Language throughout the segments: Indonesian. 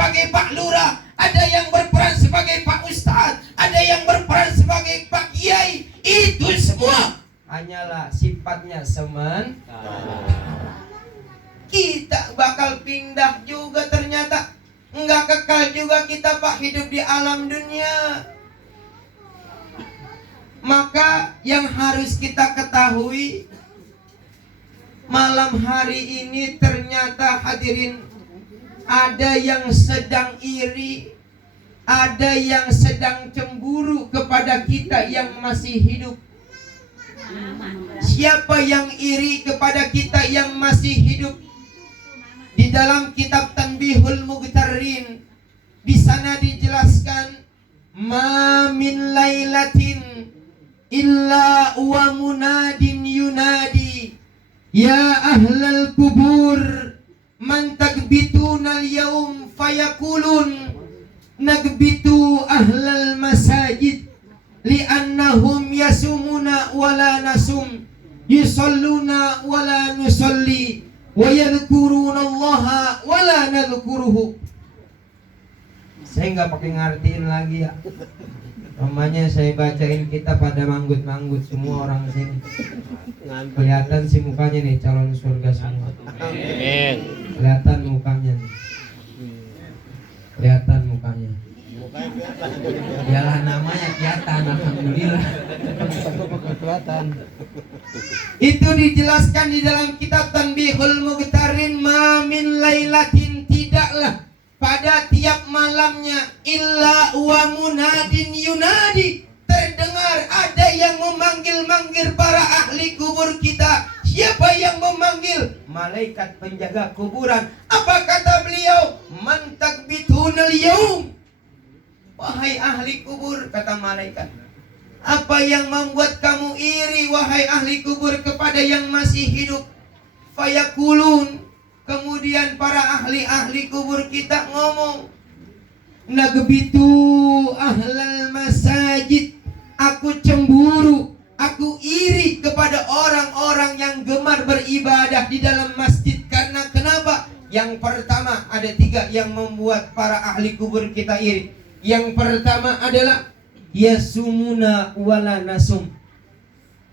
sebagai Pak Lurah, ada yang berperan sebagai Pak Ustadz, ada yang berperan sebagai Pak Kiai. Itu semua hanyalah sifatnya sementara. Kita bakal pindah juga ternyata. Enggak kekal juga kita Pak hidup di alam dunia. Maka yang harus kita ketahui malam hari ini ternyata hadirin, ada yang sedang iri, ada yang sedang cemburu kepada kita yang masih hidup. Siapa yang iri kepada kita yang masih hidup? Di dalam kitab Tanbihul Mughtarrin, di sana dijelaskan, ma min lailatin illa wa munadin yunadi ya ahlal kubur man tagbituna al-yawm fayakulun nagbitu ahlal masajid li'annahum yasumuna wala nasum yusalluna wala nusalli wa yadhkuruna allaha wala nadhkuruhu. Saya nggak pakai ngartiin lagi ya. Namanya saya bacain kita pada manggut-manggut semua orang sini. Kelihatan sih mukanya nih calon surga semua. Amin. Kelihatan mukanya nih. Kelihatan mukanya. Yalah namanya kelihatan, alhamdulillah. Kelihatan. Itu dijelaskan di dalam kitab Tanbihul Mughtarrin, ma min lailatin, tidaklah pada tiap malamnya illa wa munadin yunadi, terdengar ada yang memanggil-manggil para ahli kubur kita. Siapa yang memanggil? Malaikat penjaga kuburan. Apa kata beliau? Man takbitunal yaum. Wahai ahli kubur, kata malaikat, apa yang membuat kamu iri wahai ahli kubur kepada yang masih hidup? Fayakulun, kemudian para ahli-ahli kubur kita ngomong, nagbitu ahlal masajid, aku cemburu, aku iri kepada orang-orang yang gemar beribadah di dalam masjid. Karena kenapa? Yang pertama, ada 3 yang membuat para ahli kubur kita iri. Yang pertama adalah yasumuna wala nasum.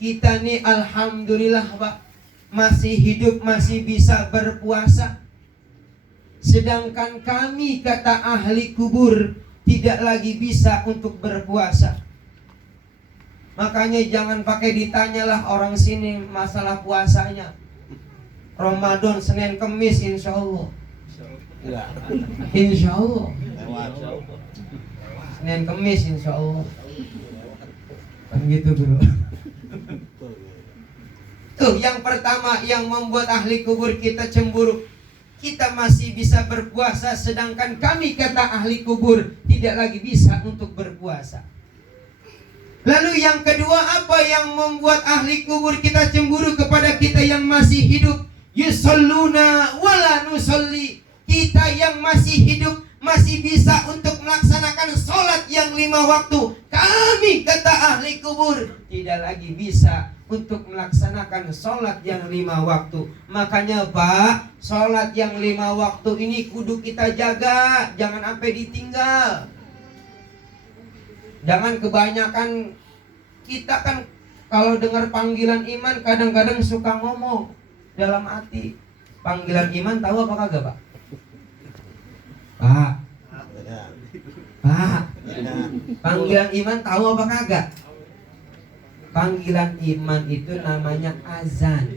Kita nih alhamdulillah Pak, masih hidup, masih bisa berpuasa. Sedangkan kami, kata ahli kubur, tidak lagi bisa untuk berpuasa. Makanya jangan pakai ditanyalah orang sini masalah puasanya. Ramadan Senin Kemis insya Allah. Insya Allah. Senin Kemis insya Allah. Kan gitu bro. Tuh yang pertama yang membuat ahli kubur kita cemburu. Kita masih bisa berpuasa, sedangkan kami, kata ahli kubur, tidak lagi bisa untuk berpuasa. Lalu yang kedua, apa yang membuat ahli kubur kita cemburu kepada kita yang masih hidup? Yusalluna wala nusalli. Kita yang masih hidup masih bisa untuk melaksanakan sholat yang 5 waktu. Kami, kata ahli kubur, tidak lagi bisa untuk melaksanakan sholat yang 5 waktu. Makanya Pak, sholat yang 5 waktu ini kudu kita jaga, jangan sampai ditinggal. Jangan kebanyakan. Kita kan kalau dengar panggilan iman kadang-kadang suka ngomong dalam hati. Panggilan iman tahu apa kagak Pak? Pak, Pak, panggilan iman tahu apa kagak? Panggilan iman itu namanya azan.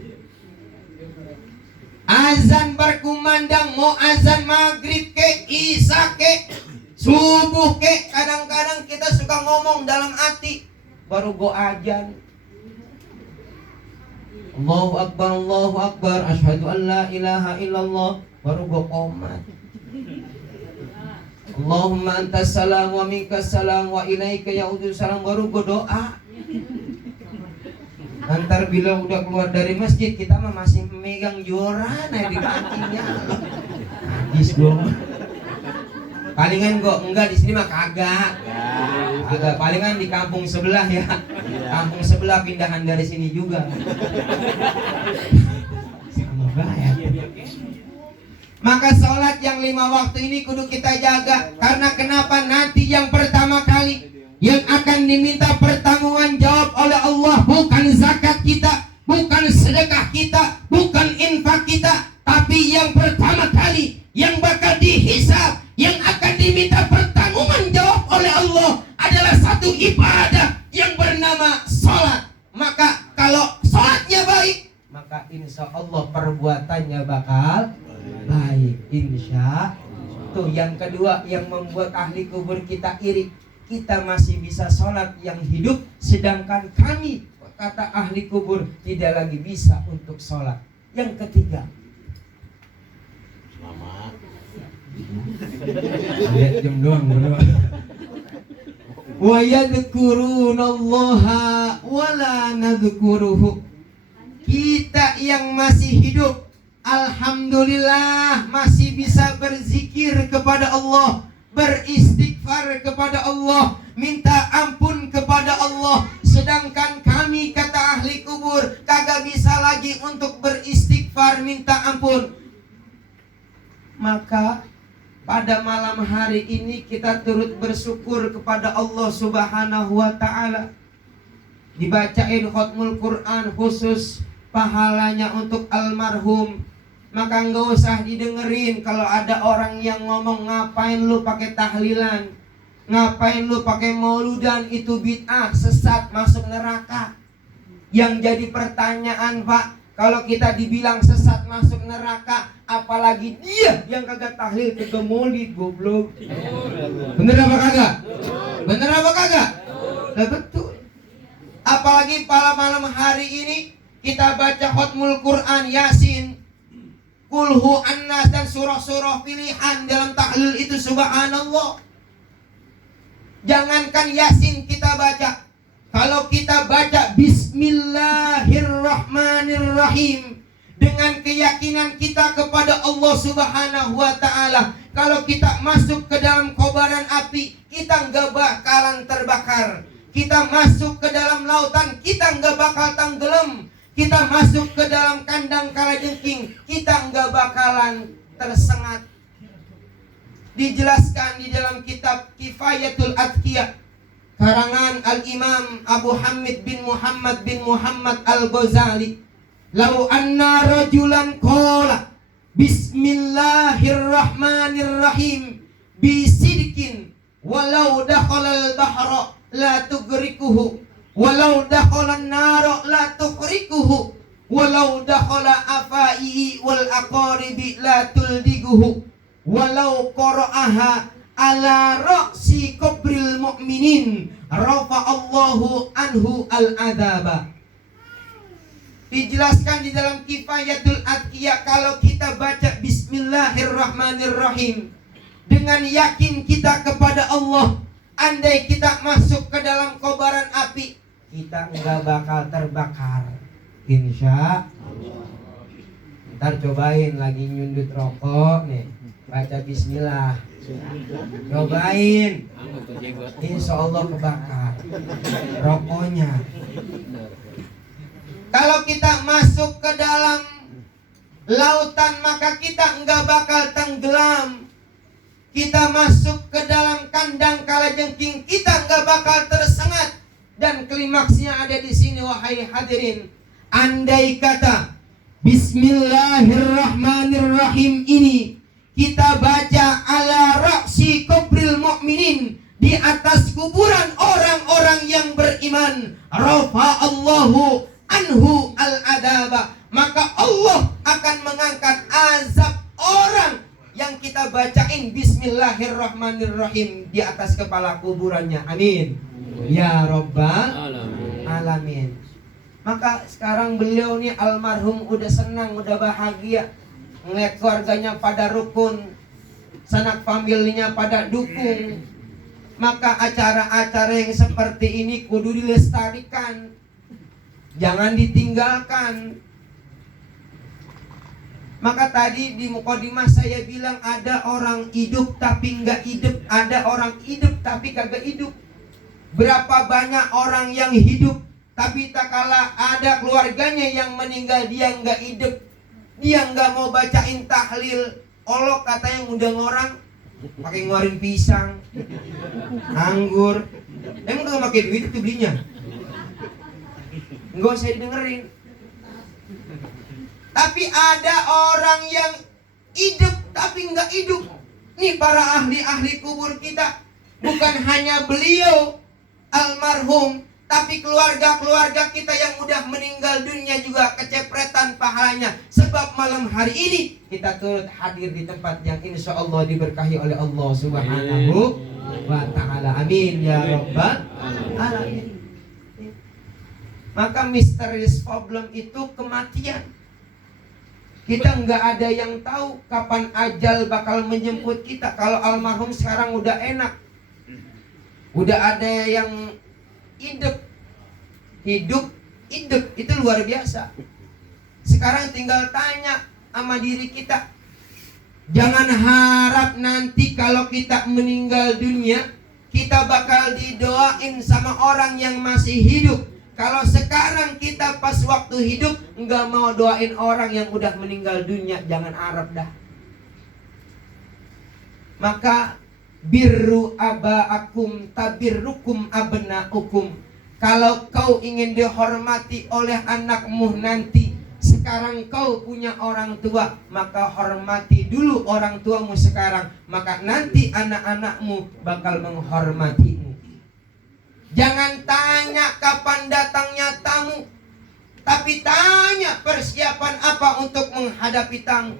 Azan berkumandang, mau azan maghrib ke, isya ke, subuh ke. Kadang-kadang kita suka ngomong dalam hati, baru go azan. Allahu Akbar, asyhadu an la ilaha illallah, baru go qomat. Allahumma antas salam wa minkas salam wa ilaika ya'udhu salam, baru go doa. Ntar bila udah keluar dari masjid, kita mah masih megang joran di kakinya. Hadis dong. Palingan kok enggak di sini mah kagak. Agak palingan di kampung sebelah ya. Kampung sebelah pindahan dari sini juga. Sama banget. Maka sholat yang 5 waktu ini kudu kita jaga. Karena kenapa? Nanti yang pertama kali yang akan diminta pertanggungan jawab oleh Allah bukan zakat kita, bukan sedekah kita, bukan infak kita, tapi yang pertama kali yang bakal dihisab, yang akan diminta pertanggungan jawab oleh Allah adalah satu ibadah yang bernama sholat. Maka kalau sholatnya baik, maka insya Allah perbuatannya bakal baik, insya. Tuh yang kedua yang membuat ahli kubur kita iri, kita masih bisa sholat yang hidup, sedangkan kami, kata ahli kubur, tidak lagi bisa untuk sholat. Yang ketiga, lihat jam doang bro. Wa yadhkurunallaha wa la nadhkuruhu. Kita yang masih hidup, alhamdulillah masih bisa berzikir kepada Allah, beristighfar kepada Allah, minta ampun kepada Allah. Sedangkan kami, kata ahli kubur, kagak bisa lagi untuk beristighfar, minta ampun. Maka pada malam hari ini kita turut bersyukur kepada Allah Subhanahu wa ta'ala. Dibacain khatmul Quran khusus pahalanya untuk almarhum. Maka nggak usah didengerin kalau ada orang yang ngomong, ngapain lu pakai tahlilan, ngapain lu pakai mauludan, itu bid'ah, sesat, masuk neraka. Yang jadi pertanyaan, Pak, kalau kita dibilang sesat masuk neraka, apalagi dia yang kagak tahlil, kagak maulid, goblok. Bener apa kagak? Bener apa kagak? Nah, betul. Apalagi pada malam hari ini kita baca khatmul Quran, Yasin, Kulhu, An-Nas, dan surah-surah pilihan dalam tahlil itu, subhanallah. Jangankan Yasin kita baca, kalau kita baca Bismillahirrahmanirrahim dengan keyakinan kita kepada Allah Subhanahu wa ta'ala, kalau kita masuk ke dalam kobaran api, kita nggak bakalan terbakar. Kita masuk ke dalam lautan, kita nggak bakal tenggelam. Kita masuk ke dalam kandang kalajengking, kita nggak bakalan tersengat. Dijelaskan di dalam kitab Kifayatul Adqiyah karangan Al-Imam Abu Hamid bin Muhammad Al-Ghazali, "Lau anna rajulan qala Bismillahirrahmanirrahim bisidkin walau dakhalal bahra la tugrikuhu, walau dakhalan nara la tukrikuhu, walau dakhala afaihi wal aqaribi la tuldiguhu, walau qara'aha ala ra'si kubril mu'minin rafa'allahu anhu al-adaba." Dijelaskan di dalam Kifayatul Adqiyah, kalau kita baca Bismillahirrahmanirrahim dengan yakin kita kepada Allah, andai kita masuk ke dalam kobaran api, kita enggak bakal terbakar, insya Allah. Ntar cobain lagi nyundut rokok nih, baca bismillah, cobain, insya Allah kebakar rokoknya. Kalau kita masuk ke dalam lautan, maka kita enggak bakal tenggelam. Kita masuk ke dalam kandang kalajengking, kita nggak bakal tersengat. Dan klimaksnya ada di sini, wahai hadirin. Andai kata Bismillahirrahmanirrahim ini kita baca ala ra'si kubril mu'minin, di atas kuburan orang-orang yang beriman, rafa'allahu anhu al-adaba, maka Allah akan mengangkat azab orang yang kita bacain Bismillahirrahmanirrahim di atas kepala kuburannya. Amin ya Rabbal Alamin. Maka sekarang beliau nih almarhum udah senang, udah bahagia, ngeliat keluarganya pada rukun, sanak familinya pada dukung. Maka acara-acara yang seperti ini kudu dilestarikan, jangan ditinggalkan. Maka tadi di mukadimah saya bilang ada orang hidup tapi nggak hidup, ada orang hidup tapi kagak hidup. Berapa banyak orang yang hidup tapi tak kala ada keluarganya yang meninggal, dia nggak hidup, dia nggak mau bacain tahlil, olok katanya ngundang orang pakai ngeluarin pisang, anggur. Emang gak pakai duit itu belinya? Enggak usah didengerin. Tapi ada orang yang hidup tapi nggak hidup. Nih para ahli-ahli kubur kita, bukan hanya beliau almarhum, tapi keluarga-keluarga kita yang udah meninggal dunia juga kecepretan pahalanya. Sebab malam hari ini kita turut hadir di tempat yang insya Allah diberkahi oleh Allah Subhanahu wa ta'ala. Amin ya rabbal alamin. Maka misterius problem itu kematian. Kita nggak ada yang tahu kapan ajal bakal menjemput kita. Kalau almarhum sekarang udah enak, udah ada yang hidup itu luar biasa. Sekarang tinggal tanya sama diri kita. Jangan harap nanti kalau kita meninggal dunia kita bakal didoain sama orang yang masih hidup. Kalau sekarang kita pas waktu hidup nggak mau doain orang yang udah meninggal dunia, jangan harap dah. Maka birru abaakum tabirrukum abnaukum. Kalau kau ingin dihormati oleh anakmu nanti, sekarang kau punya orang tua, maka hormati dulu orang tuamu sekarang, maka nanti anak-anakmu bakal menghormatimu. Jangan tanya kapan datangnya tamu, tapi tanya persiapan apa untuk menghadapi tamu.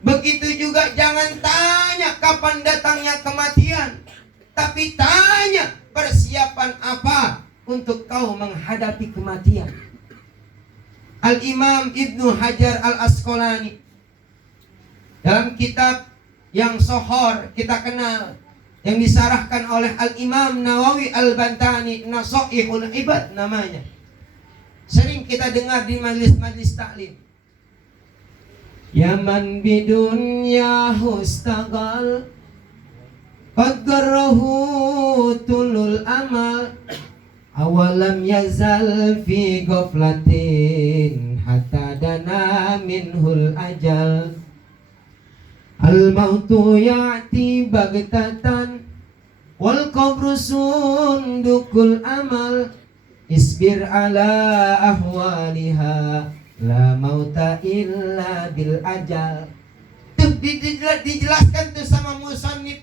Begitu juga jangan tanya kapan datangnya kematian, tapi tanya persiapan apa untuk kau menghadapi kematian. Al-Imam Ibnu Hajar Al-Asqalani dalam kitab yang sohor kita kenal, yang disarahkan oleh Al-Imam Nawawi Al-Bantani, Nasaihul Ibad namanya. Sering kita dengar di majlis-majlis taklim. Yaman bidunya hustagal qad garrahu tulul amal awalam yazal fi ghaflatin hatta dana minhul ajal. Al-mautu ya'ti bagtatan wal qabru sundukul amal isbir ala ahwaliha la mauta illa bil ajal. Tuh dijelaskan tuh sama musannif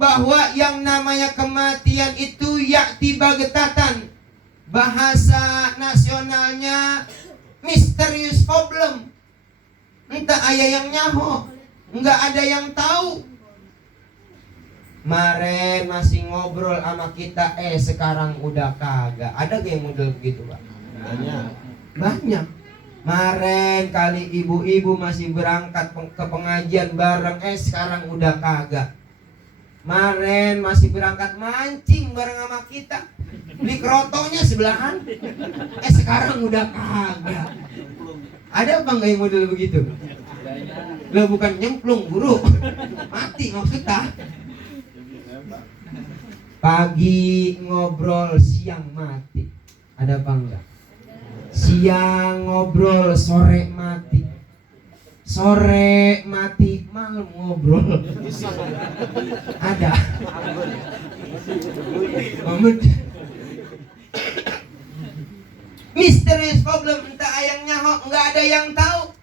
bahwa yang namanya kematian itu ya'ti bagtatan. Bahasa nasionalnya misterius problem. Entah ayah yang nyaho, nggak ada yang tahu. Maren masih ngobrol sama kita, sekarang udah kagak. Ada gak yang model begitu, Pak? Banyak. Maren kali ibu-ibu masih berangkat ke pengajian bareng, sekarang udah kagak. Maren masih berangkat mancing bareng sama kita, beli kerotonya sebelahan, sekarang udah kagak. Ada apa nggak yang model begitu? Lo bukan nyemplung guru, mati maksudnya. Pagi ngobrol, siang mati. Ada apa enggak? Siang ngobrol, sore mati. Sore mati, malam ngobrol. Ada. Momen. Misterius problem, entah ayangnya enggak ada yang tahu.